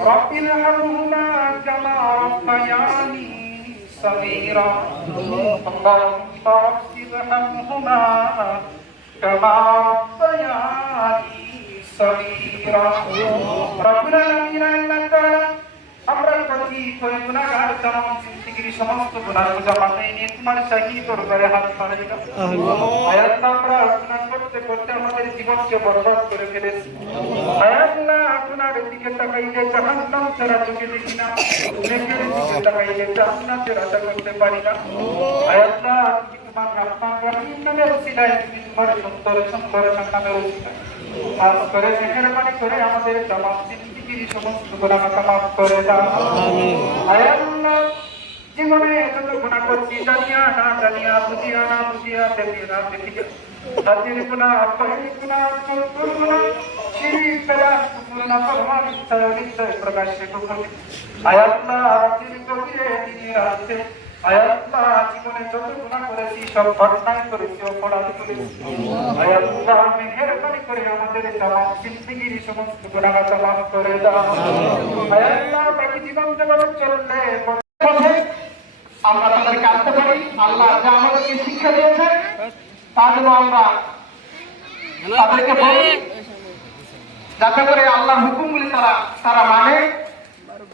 رب ارحمهما كما ربياني صغيرا اللهم رب ارحمهما كما ربياني صغيرا ربنا العالمين انك আমরা প্রতি করে গুণাগার জনম জিন্দিগির সমস্ত গুণার বোঝা মাথায় নিয়ে তোমার শাহী দরবারে হাত বাড়াই দাও আয়াত আমরা গুনাহ করতে করতে আমাদের জীবনকে বরবাদ করে ফেলেছি। না গুনার দিকে তাকাইলে জাহান্নাম ছাড়া চোখে দেখি না। নেকের দিকে তাকাইলে জান্নাতের আশা করতে পারি না। আয়াত তোমার রহমান রহিম নামের উসিলায় তুমি তোমার সুন্দর সুন্দর নামের উসিলায় মাফ করে মেহেরবানি করে আমাদের তামাম জিন্দিগির সমস্ত গুনাহ মাফ করে দাও। আল্লাহ আয় আল্লাহ হাজির দিনে রাতে আয় আল্লাহ জীবনে যত করেছি সব অন্যায় করেছি অপরাধ করেছি আয় আল্লাহ মেহেরবানি করে আমাদের তামাম জিন্দিগির সমস্ত গুনাহ মাফ করে দাও আয় আল্লাহ বাকি জীবন জগৎ চললে পথে আমরা তাদেরকে আনতে পারি। আল্লাহ যা আমাদেরকে শিক্ষা দিয়েছেন, তা যেন আমরা তাদেরকে বলি, যাতে করে আল্লাহর হুকুমগুলি তারা তারা মানে।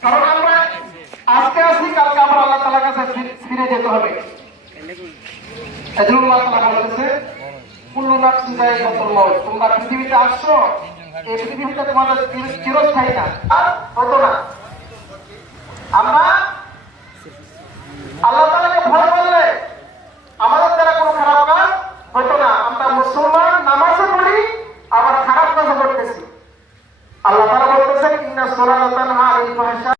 কারণ আমরা আজকে আসি কালকে আবার আল্লাহ তালার কাছে ফিরে- যেতে হবে। এজন্য আল্লাহ তাআলা বলেছে, কুল্লু যায়িকাতুল মাউত, তোমরা পৃথিবীতে আসছো, এই পৃথিবীতে তোমাদের চির- চিরস্থায়ী না, আর হতো না আমরা আল্লাহ তাআলাকে ভয় করলে আমাদের দ্বারা কোনো খারাপ কাজ হতো না আমরা মুসলমান নামাজও পড়ি আবার খারাপ কাজও করতেছি। আল্লাহ তারা বলতেছেন এই ফাহশা